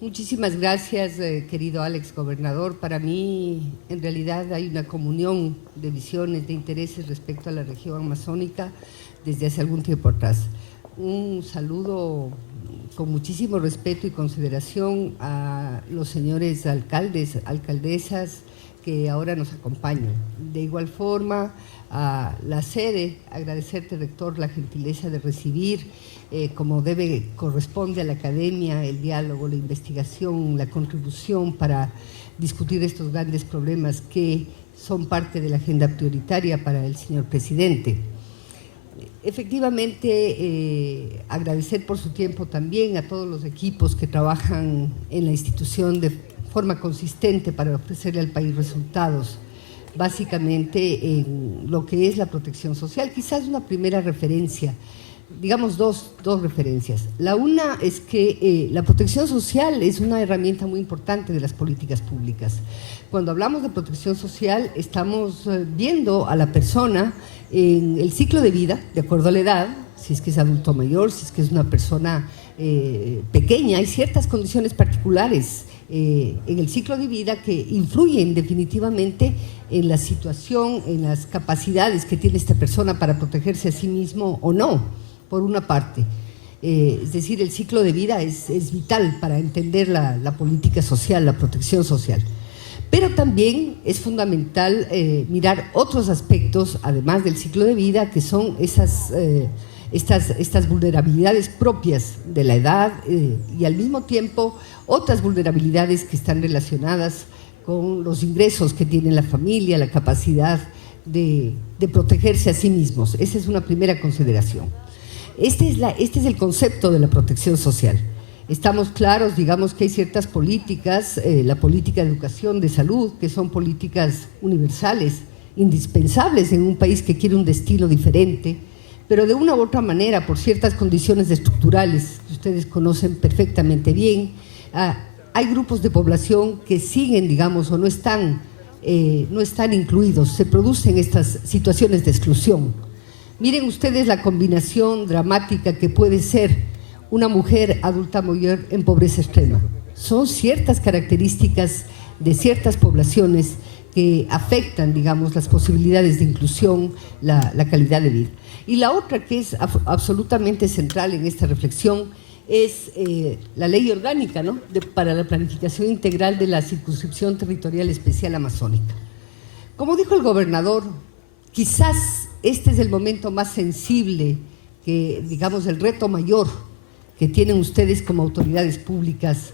Muchísimas gracias, querido Alex, gobernador. Para mí, en realidad, hay una comunión de visiones, de intereses respecto a la región amazónica desde hace algún tiempo atrás. Un saludo con muchísimo respeto y consideración a los señores alcaldes, alcaldesas que ahora nos acompañan. De igual forma, a la sede, agradecerte, rector, la gentileza de recibir, como corresponde a la academia, el diálogo, la investigación, la contribución para discutir estos grandes problemas que son parte de la agenda prioritaria para el señor presidente. Efectivamente, agradecer por su tiempo también a todos los equipos que trabajan en la institución de forma consistente para ofrecerle al país resultados, básicamente en lo que es la protección social. Quizás una primera referencia, digamos dos referencias. La una es que la protección social es una herramienta muy importante de las políticas públicas. Cuando hablamos de protección social, estamos viendo a la persona en el ciclo de vida, de acuerdo a la edad, si es que es adulto mayor, si es que es una persona pequeña. Hay ciertas condiciones particulares en el ciclo de vida que influyen definitivamente en la situación, en las capacidades que tiene esta persona para protegerse a sí mismo o no, por una parte. Es decir, el ciclo de vida es vital para entender la política social, la protección social. Pero también es fundamental mirar otros aspectos, además del ciclo de vida, que son estas vulnerabilidades propias de la edad y al mismo tiempo otras vulnerabilidades que están relacionadas con los ingresos que tiene la familia, la capacidad de protegerse a sí mismos. Esa es una primera consideración. Este es el concepto de la protección social. Estamos claros, digamos, que hay ciertas políticas, la política de educación, de salud, que son políticas universales, indispensables en un país que quiere un destino diferente, pero de una u otra manera, por ciertas condiciones estructurales que ustedes conocen perfectamente bien, hay grupos de población que siguen, digamos, o no están incluidos, se producen estas situaciones de exclusión. Miren ustedes la combinación dramática que puede ser una mujer adulta mayor en pobreza extrema. Son ciertas características de ciertas poblaciones que afectan, digamos, las posibilidades de inclusión, la calidad de vida. Y la otra que es absolutamente central en esta reflexión es la ley orgánica, ¿no?, para la planificación integral de la circunscripción territorial especial amazónica. Como dijo el gobernador, quizás este es el momento más sensible, que, digamos, el reto mayor que tienen ustedes como autoridades públicas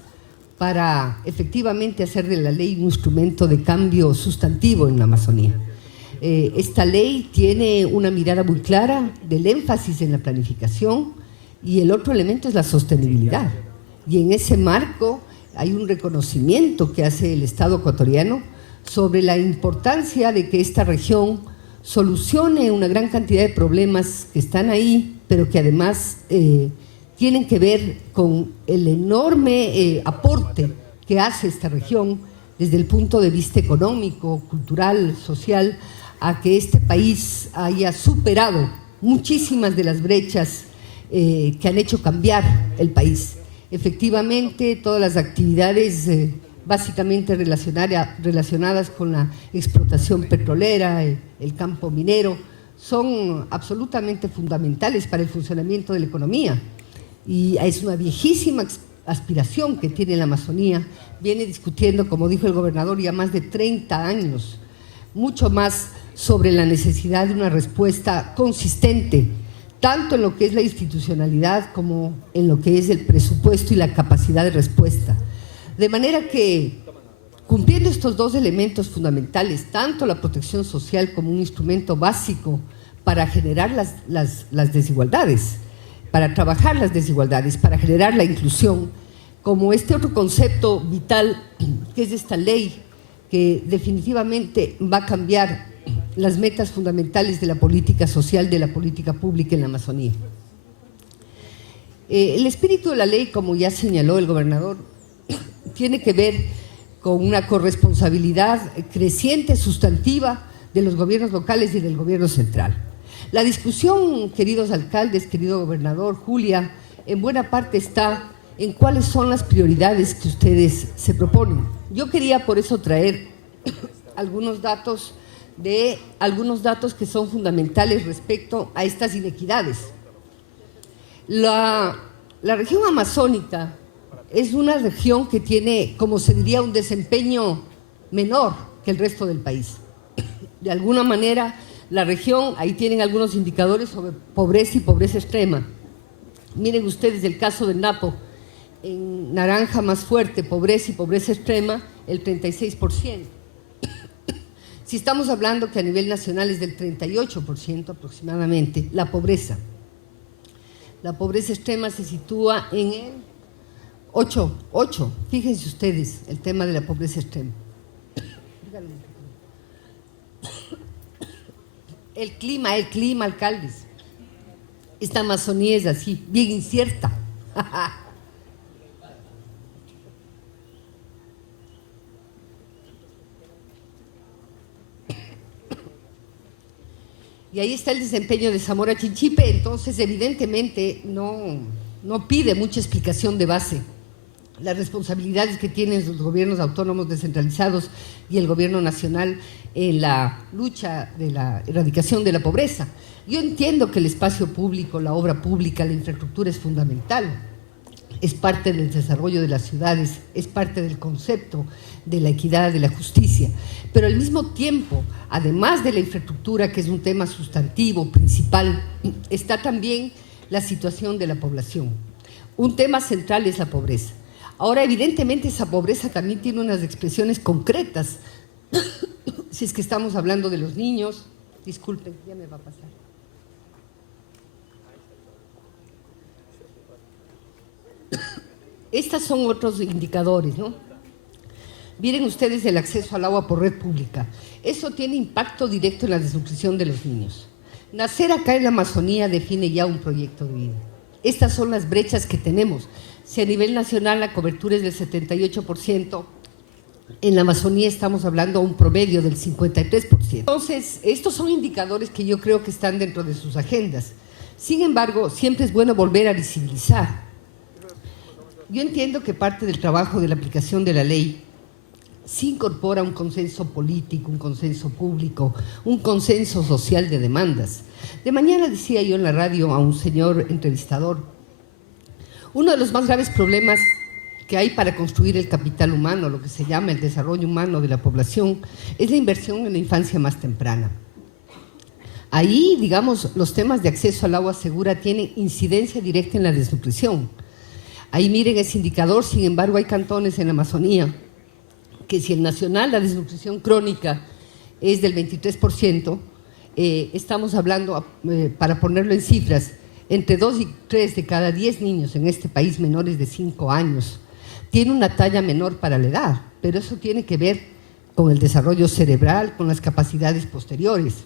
para efectivamente hacer de la ley un instrumento de cambio sustantivo en la Amazonía. Esta ley tiene una mirada muy clara del énfasis en la planificación y el otro elemento es la sostenibilidad. Y en ese marco hay un reconocimiento que hace el Estado ecuatoriano sobre la importancia de que esta región solucione una gran cantidad de problemas que están ahí, pero que además tienen que ver con el enorme aporte que hace esta región desde el punto de vista económico, cultural, social, a que este país haya superado muchísimas de las brechas que han hecho cambiar el país. Efectivamente, todas las actividades básicamente relacionadas con la explotación petrolera, el campo minero, son absolutamente fundamentales para el funcionamiento de la economía. Y es una viejísima aspiración que tiene la Amazonía, viene discutiendo, como dijo el gobernador, ya más de 30 años, mucho más sobre la necesidad de una respuesta consistente, tanto en lo que es la institucionalidad como en lo que es el presupuesto y la capacidad de respuesta. De manera que, cumpliendo estos dos elementos fundamentales, tanto la protección social como un instrumento básico para generar las desigualdades, para trabajar las desigualdades, para generar la inclusión, como este otro concepto vital que es esta ley que definitivamente va a cambiar las metas fundamentales de la política social, de la política pública en la Amazonía. El espíritu de la ley, como ya señaló el gobernador, tiene que ver con una corresponsabilidad creciente, sustantiva de los gobiernos locales y del gobierno central. La discusión, queridos alcaldes, querido gobernador, Julia, en buena parte está en cuáles son las prioridades que ustedes se proponen. Yo quería por eso traer algunos datos que son fundamentales respecto a estas inequidades. La región amazónica es una región que tiene, como se diría, un desempeño menor que el resto del país. De alguna manera, la región, ahí tienen algunos indicadores sobre pobreza y pobreza extrema. Miren ustedes el caso del Napo, en naranja más fuerte, pobreza y pobreza extrema, el 36%. Si estamos hablando que a nivel nacional es del 38% aproximadamente, la pobreza. La pobreza extrema se sitúa en el 8. Fíjense ustedes el tema de la pobreza extrema. El clima, alcaldes. Esta Amazonía es así, bien incierta. Y ahí está el desempeño de Zamora Chinchipe, entonces evidentemente no pide mucha explicación de base. Las responsabilidades que tienen los gobiernos autónomos descentralizados y el gobierno nacional en la lucha de la erradicación de la pobreza. Yo entiendo que el espacio público, la obra pública, la infraestructura es fundamental, es parte del desarrollo de las ciudades, es parte del concepto de la equidad, de la justicia, pero al mismo tiempo, además de la infraestructura, que es un tema sustantivo, principal, está también la situación de la población. Un tema central es la pobreza. Ahora, evidentemente, esa pobreza también tiene unas expresiones concretas. Si es que estamos hablando de los niños, disculpen, ya me va a pasar. Estos son otros indicadores, ¿no? Miren ustedes el acceso al agua por red pública. Eso tiene impacto directo en la desnutrición de los niños. Nacer acá en la Amazonía define ya un proyecto de vida. Estas son las brechas que tenemos. Si a nivel nacional la cobertura es del 78%, en la Amazonía estamos hablando de un promedio del 53%. Entonces, estos son indicadores que yo creo que están dentro de sus agendas. Sin embargo, siempre es bueno volver a visibilizar. Yo entiendo que parte del trabajo de la aplicación de la ley se incorpora un consenso político, un consenso público, un consenso social de demandas. De mañana decía yo en la radio a un señor entrevistador, uno de los más graves problemas que hay para construir el capital humano, lo que se llama el desarrollo humano de la población, es la inversión en la infancia más temprana. Ahí, digamos, los temas de acceso al agua segura tienen incidencia directa en la desnutrición. Ahí miren ese indicador, sin embargo hay cantones en la Amazonía que si el nacional, la desnutrición crónica es del 23%, estamos hablando, para ponerlo en cifras, entre 2 y 3 de cada 10 niños en este país menores de 5 años tiene una talla menor para la edad, pero eso tiene que ver con el desarrollo cerebral, con las capacidades posteriores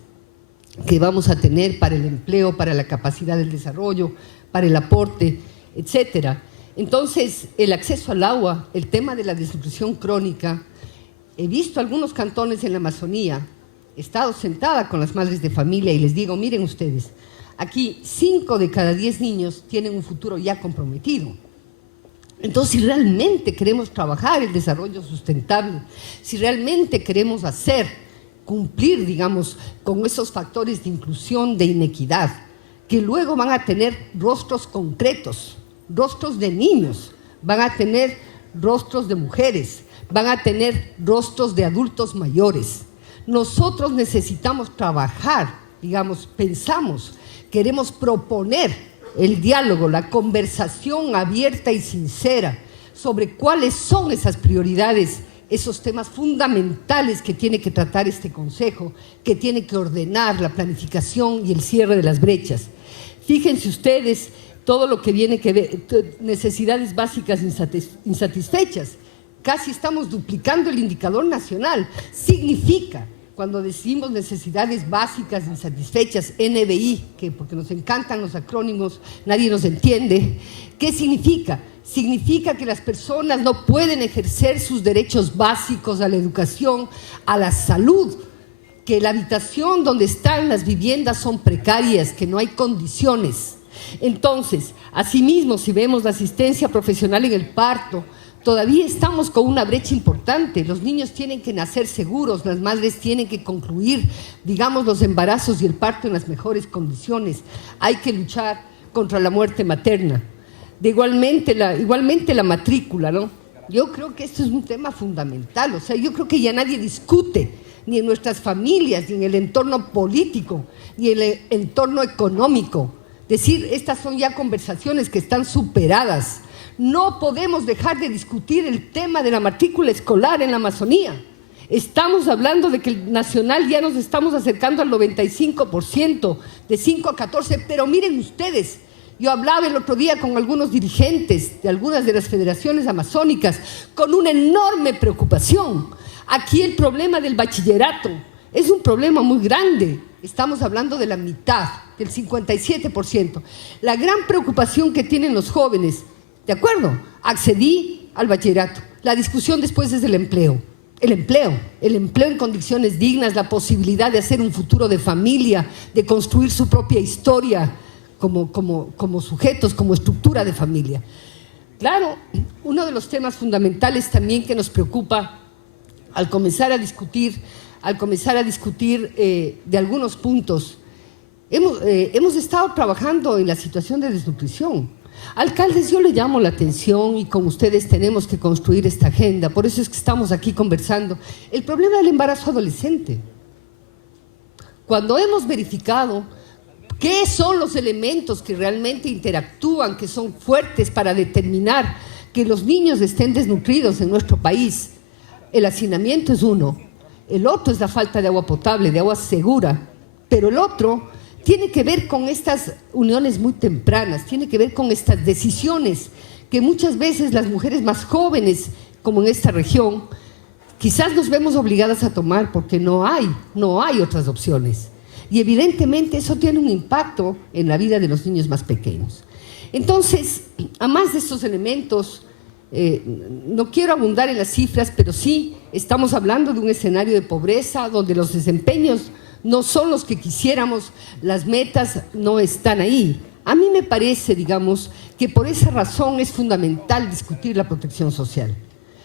que vamos a tener para el empleo, para la capacidad del desarrollo, para el aporte, etcétera. Entonces, el acceso al agua, el tema de la desnutrición crónica, he visto algunos cantones en la Amazonía, he estado sentada con las madres de familia y les digo, miren ustedes, aquí 5 de cada 10 niños tienen un futuro ya comprometido. Entonces, si realmente queremos trabajar el desarrollo sustentable, si realmente queremos cumplir, digamos, con esos factores de inclusión, de inequidad, que luego van a tener rostros concretos, rostros de niños, van a tener rostros de mujeres, van a tener rostros de adultos mayores. Nosotros necesitamos trabajar, digamos, pensamos, queremos proponer el diálogo, la conversación abierta y sincera sobre cuáles son esas prioridades, esos temas fundamentales que tiene que tratar este Consejo, que tiene que ordenar la planificación y el cierre de las brechas. Fíjense ustedes todo lo que viene que ver, necesidades básicas insatisfechas. Casi estamos duplicando el indicador nacional. Significa, cuando decimos necesidades básicas insatisfechas, NBI, que porque nos encantan los acrónimos, nadie nos entiende, ¿qué significa? Significa que las personas no pueden ejercer sus derechos básicos a la educación, a la salud, que la habitación donde están las viviendas son precarias, que no hay condiciones Entonces, asimismo, si vemos la asistencia profesional en el parto, todavía estamos con una brecha importante. Los niños tienen que nacer seguros, las madres tienen que concluir, digamos, los embarazos y el parto en las mejores condiciones. Hay que luchar contra la muerte materna. Igualmente la matrícula, ¿no? Yo creo que esto es un tema fundamental. O sea, yo creo que ya nadie discute, ni en nuestras familias, ni en el entorno político, ni en el entorno económico. Decir, estas son ya conversaciones que están superadas. No podemos dejar de discutir el tema de la matrícula escolar en la Amazonía. Estamos hablando de que el nacional ya nos estamos acercando al 95%, de 5 a 14, pero miren ustedes, yo hablaba el otro día con algunos dirigentes de algunas de las federaciones amazónicas con una enorme preocupación. Aquí el problema del bachillerato es un problema muy grande. Estamos hablando de la mitad, del 57%. La gran preocupación que tienen los jóvenes, ¿de acuerdo? Accedí al bachillerato. La discusión después es el empleo. El empleo en condiciones dignas, la posibilidad de hacer un futuro de familia, de construir su propia historia como sujetos, como estructura de familia. Claro, uno de los temas fundamentales también que nos preocupa al comenzar a discutir de algunos puntos, hemos estado trabajando en la situación de desnutrición. Alcaldes, yo le llamo la atención y con ustedes tenemos que construir esta agenda, por eso es que estamos aquí conversando. El problema del embarazo adolescente. Cuando hemos verificado qué son los elementos que realmente interactúan, que son fuertes para determinar que los niños estén desnutridos en nuestro país, el hacinamiento es uno, el otro es la falta de agua potable, de agua segura, pero el otro tiene que ver con estas uniones muy tempranas, tiene que ver con estas decisiones que muchas veces las mujeres más jóvenes, como en esta región, quizás nos vemos obligadas a tomar porque no hay otras opciones. Y evidentemente eso tiene un impacto en la vida de los niños más pequeños. Entonces, a más de estos elementos, no quiero abundar en las cifras, pero sí estamos hablando de un escenario de pobreza donde los desempeños no son los que quisiéramos, las metas no están ahí. A mí me parece, digamos, que por esa razón es fundamental discutir la protección social.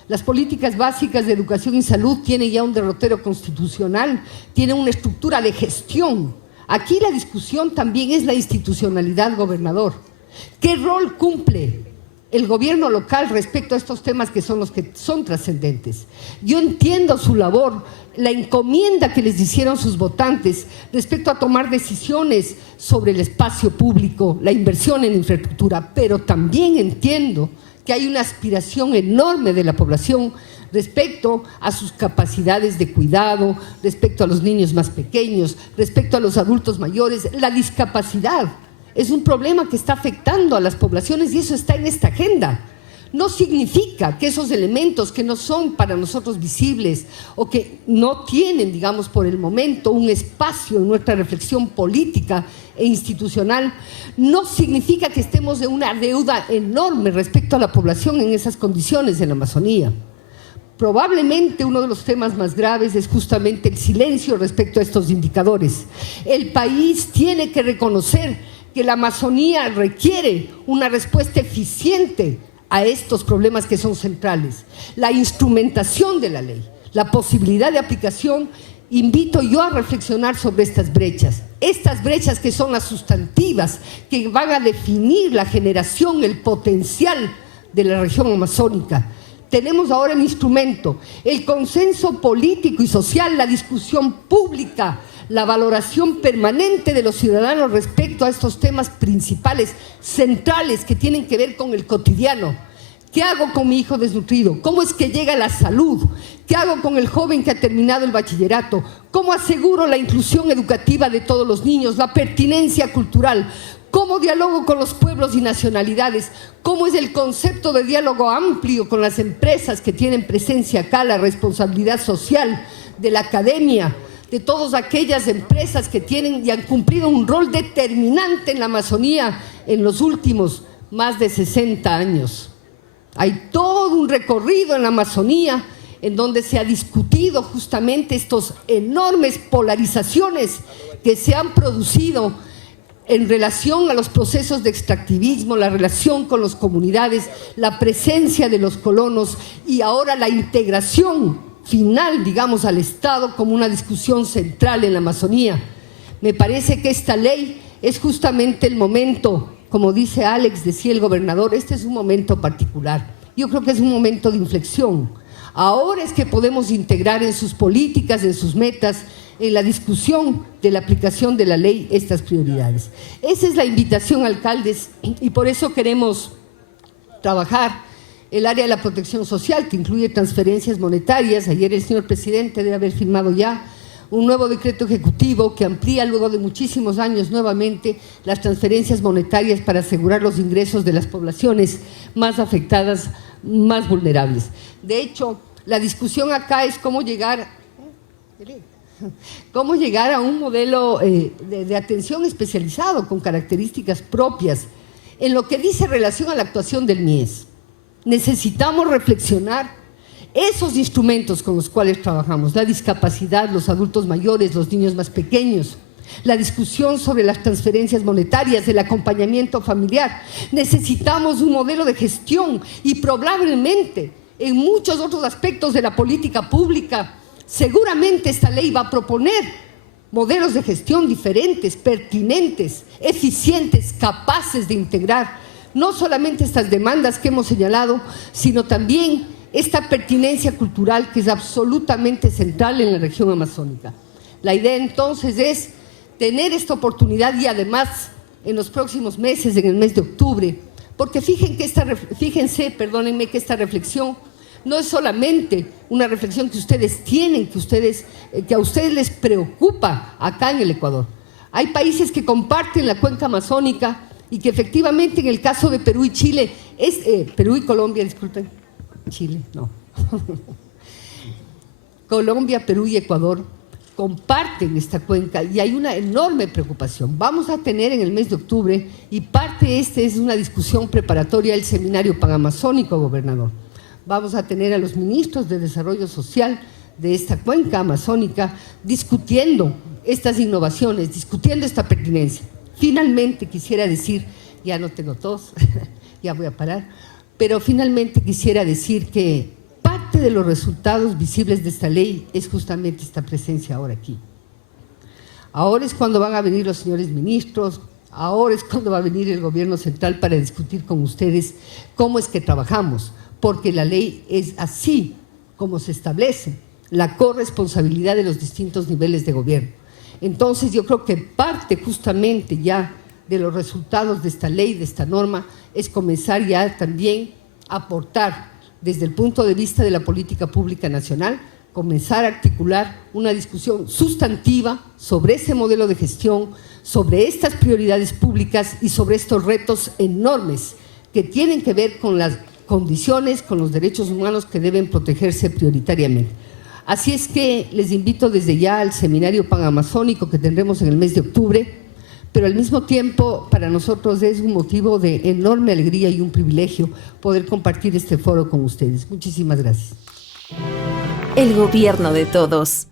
Las políticas básicas de educación y salud tienen ya un derrotero constitucional, tienen una estructura de gestión. Aquí la discusión también es la institucionalidad, gobernador. ¿Qué rol cumple el gobierno local respecto a estos temas que son los que son trascendentes? Yo entiendo su labor, la encomienda que les hicieron sus votantes respecto a tomar decisiones sobre el espacio público, la inversión en infraestructura, pero también entiendo que hay una aspiración enorme de la población respecto a sus capacidades de cuidado, respecto a los niños más pequeños, respecto a los adultos mayores. La discapacidad es un problema que está afectando a las poblaciones y eso está en esta agenda. No significa que esos elementos que no son para nosotros visibles o que no tienen, digamos, por el momento un espacio en nuestra reflexión política e institucional, no significa que estemos de una deuda enorme respecto a la población en esas condiciones en la Amazonía. Probablemente uno de los temas más graves es justamente el silencio respecto a estos indicadores. El país tiene que reconocer que la Amazonía requiere una respuesta eficiente a estos problemas que son centrales. La instrumentación de la ley, la posibilidad de aplicación, invito yo a reflexionar sobre estas brechas que son las sustantivas, que van a definir la generación, el potencial de la región amazónica. Tenemos ahora el instrumento, el consenso político y social, la discusión pública, la valoración permanente de los ciudadanos respecto a estos temas principales, centrales, que tienen que ver con el cotidiano. ¿Qué hago con mi hijo desnutrido? ¿Cómo es que llega la salud? ¿Qué hago con el joven que ha terminado el bachillerato? ¿Cómo aseguro la inclusión educativa de todos los niños, la pertinencia cultural? ¿Cómo dialogo con los pueblos y nacionalidades? ¿Cómo es el concepto de diálogo amplio con las empresas que tienen presencia acá, la responsabilidad social de la academia, de todas aquellas empresas que tienen y han cumplido un rol determinante en la Amazonía en los últimos más de 60 años? Hay todo un recorrido en la Amazonía en donde se ha discutido justamente estas enormes polarizaciones que se han producido en relación a los procesos de extractivismo, la relación con las comunidades, la presencia de los colonos y ahora la integración final, digamos, al Estado como una discusión central en la Amazonía. Me parece que esta ley es justamente el momento, como dice Alex, decía el gobernador, este es un momento particular. Yo creo que es un momento de inflexión. Ahora es que podemos integrar en sus políticas, en sus metas, en la discusión de la aplicación de la ley estas prioridades. Esa es la invitación, alcaldes, y por eso queremos trabajar el área de la protección social, que incluye transferencias monetarias. Ayer el señor presidente debe haber firmado ya un nuevo decreto ejecutivo que amplía luego de muchísimos años nuevamente las transferencias monetarias para asegurar los ingresos de las poblaciones más afectadas, más vulnerables. De hecho, la discusión acá es cómo llegar a un modelo de atención especializado con características propias. En lo que dice relación a la actuación del MIES, necesitamos reflexionar esos instrumentos con los cuales trabajamos, la discapacidad, los adultos mayores, los niños más pequeños, la discusión sobre las transferencias monetarias, el acompañamiento familiar. Necesitamos un modelo de gestión y probablemente en muchos otros aspectos de la política pública, seguramente esta ley va a proponer modelos de gestión diferentes, pertinentes, eficientes, capaces de integrar no solamente estas demandas que hemos señalado, sino también esta pertinencia cultural que es absolutamente central en la región amazónica. La idea entonces es tener esta oportunidad y además en los próximos meses, en el mes de octubre, porque fíjense, perdónenme, que esta reflexión no es solamente una reflexión que ustedes tienen, que a ustedes les preocupa acá en el Ecuador. Hay países que comparten la cuenca amazónica y que efectivamente en el caso de Perú y Chile, Perú y Colombia, disculpen, Chile, no. Colombia, Perú y Ecuador comparten esta cuenca y hay una enorme preocupación. Vamos a tener en el mes de octubre, y parte de es una discusión preparatoria del seminario panamazónico, gobernador. Vamos a tener a los ministros de Desarrollo Social de esta cuenca amazónica discutiendo estas innovaciones, discutiendo esta pertinencia. Finalmente quisiera decir, ya no tengo tos, ya voy a parar, pero finalmente quisiera decir que parte de los resultados visibles de esta ley es justamente esta presencia ahora aquí. Ahora es cuando van a venir los señores ministros, ahora es cuando va a venir el gobierno central para discutir con ustedes cómo es que trabajamos, porque la ley es así como se establece la corresponsabilidad de los distintos niveles de gobierno. Entonces yo creo que parte justamente ya de los resultados de esta ley, de esta norma, es comenzar ya también a aportar desde el punto de vista de la política pública nacional, comenzar a articular una discusión sustantiva sobre ese modelo de gestión, sobre estas prioridades públicas y sobre estos retos enormes que tienen que ver con las condiciones, con los derechos humanos que deben protegerse prioritariamente. Así es que les invito desde ya al seminario panamazónico que tendremos en el mes de octubre, pero al mismo tiempo para nosotros es un motivo de enorme alegría y un privilegio poder compartir este foro con ustedes. Muchísimas gracias. El gobierno de todos.